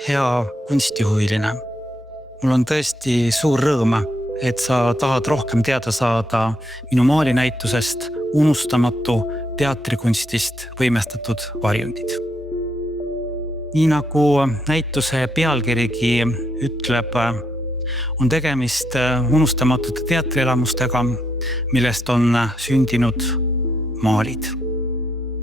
Hea kunstihuviline. Mul on tõesti suur rõõm, et sa tahad rohkem teada saada minu maalinäitusest Unustamatu teatrikunstist võimestatud varjundid. Nii nagu näituse pealkirigi ütleb, on tegemist unustamatute teatrielamustega, millest on sündinud maalid.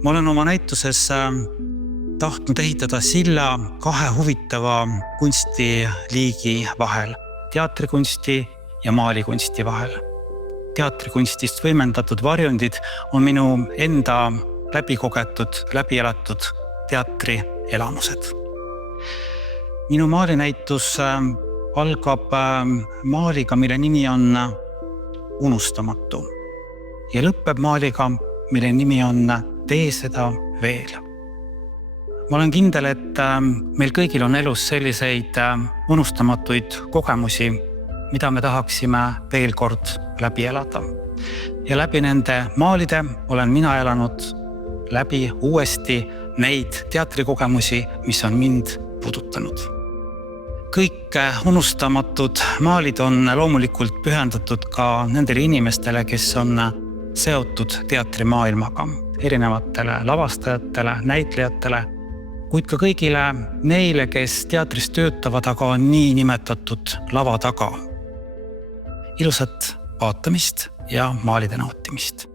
Ma olen oma näituses tahtnud ehitada silla kahe huvitava kunstiliigi vahel, teatrikunsti ja maalikunsti vahel. Teatrikunstist võimendatud varjundid on minu enda läbikogetud, läbielatud teatrielamused. Minu maalinäitus algab maaliga, mille nimi on Unustamatu ja lõpeb maaliga, mille nimi on Tee seda veel. Ma olen kindel, et meil kõigil on elus selliseid unustamatuid kogemusi, mida me tahaksime veel kord läbi elada. Ja läbi nende maalide olen mina elanud läbi uuesti neid teatrikogemusi, mis on mind puudutanud. Kõik unustamatud maalid on loomulikult pühendatud ka nendele inimestele, kes on seotud teatrimaailmaga, erinevatele lavastajatele, näitlejatele, kuid ka kõigile neile, kes teatris töötavad, aga on nii nimetatud lava taga. Ilusat vaatamist ja maalide nautimist.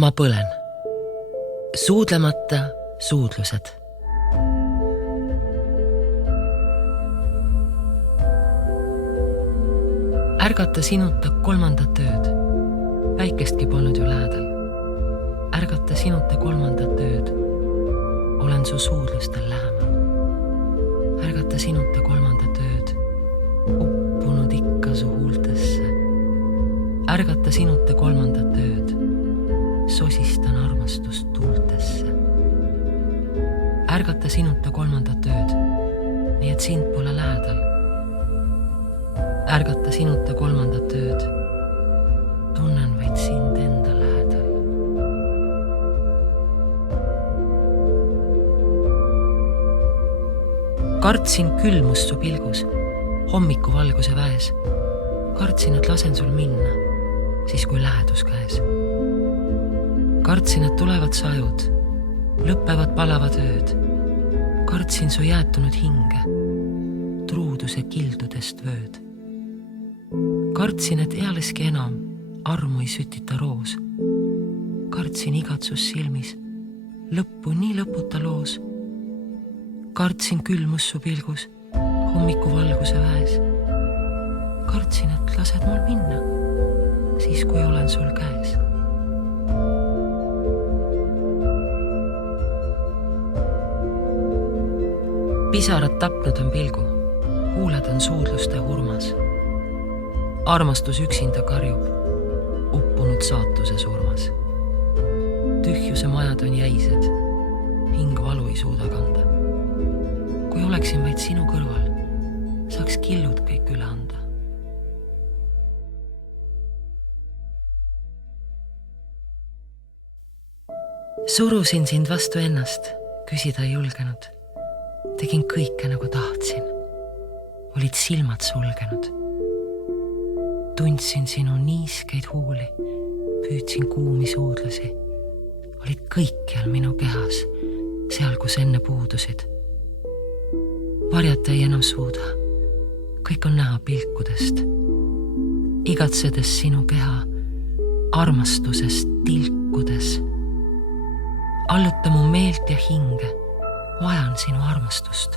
Ma põlen. Suudlemata suudlused. Ärgata sinuta kolmandat ööd. Väikestki polnud ju lähedal. Ärgata sinuta kolmandat ööd. Olen su suudlustel lähemal. Ärgata sinuta kolmandat ööd. Uppunud ikka su huultesse. Ärgata sinuta kolmandat ööd. Sosistan armastust tuultesse. Ärgata sinuta kolmandat ööd. Nii et sind pole lähedal. Ärgata sinuta kolmandat ööd. Tunnen vaid sind enda lähedal. Kartsin külmust su pilgus, hommikuvalguse väes. Kartsin, et lasen sul minna, siis kui lähedus käes. Kartsin, et tulevad sajud, lõppevad palavad ööd. Kartsin su jäätunud hinge, truuduse kildudest vööd. Kartsin, et ealeski enam armu ei sütita roos. Kartsin igatsus silmis, lõppu nii lõputa loos. Kartsin külmus su pilgus, hommikuvalguse väes. Kartsin, et lased mul minna, siis kui olen sul käes. Pisarad tapnud on pilgu, huuled on suudluste hurmas. Armastus üksinda karjub, uppunud saatuse surmas. Tühjuse majad on jäised, hing valu ei suuda kanda. Kui oleksin vaid sinu kõrval, saaks killud kõik üle anda. Surusin sind vastu ennast, küsida ei julgenud. Tegin kõike nagu tahtsin. Olid silmad sulgenud. Tundsin sinu niiskeid huuli, püüdsin kuumi suudlusi. Olid kõikjal minu kehas, seal kus enne puudusid. Varjata ei enam suuda, kõik on näha pilkudest. Igatsedes sinu keha, armastusest tilkudes. Alluta mu meelt ja hinge, vajan sinu armastust.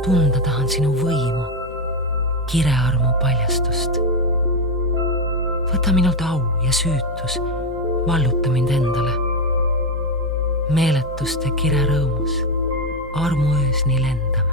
Tunda tahan sinu võimu, kirearmu paljastust. Võta minult au ja süütus, valluta mind endale. Meeletuste kire rõõmus, armu öös nii lendame.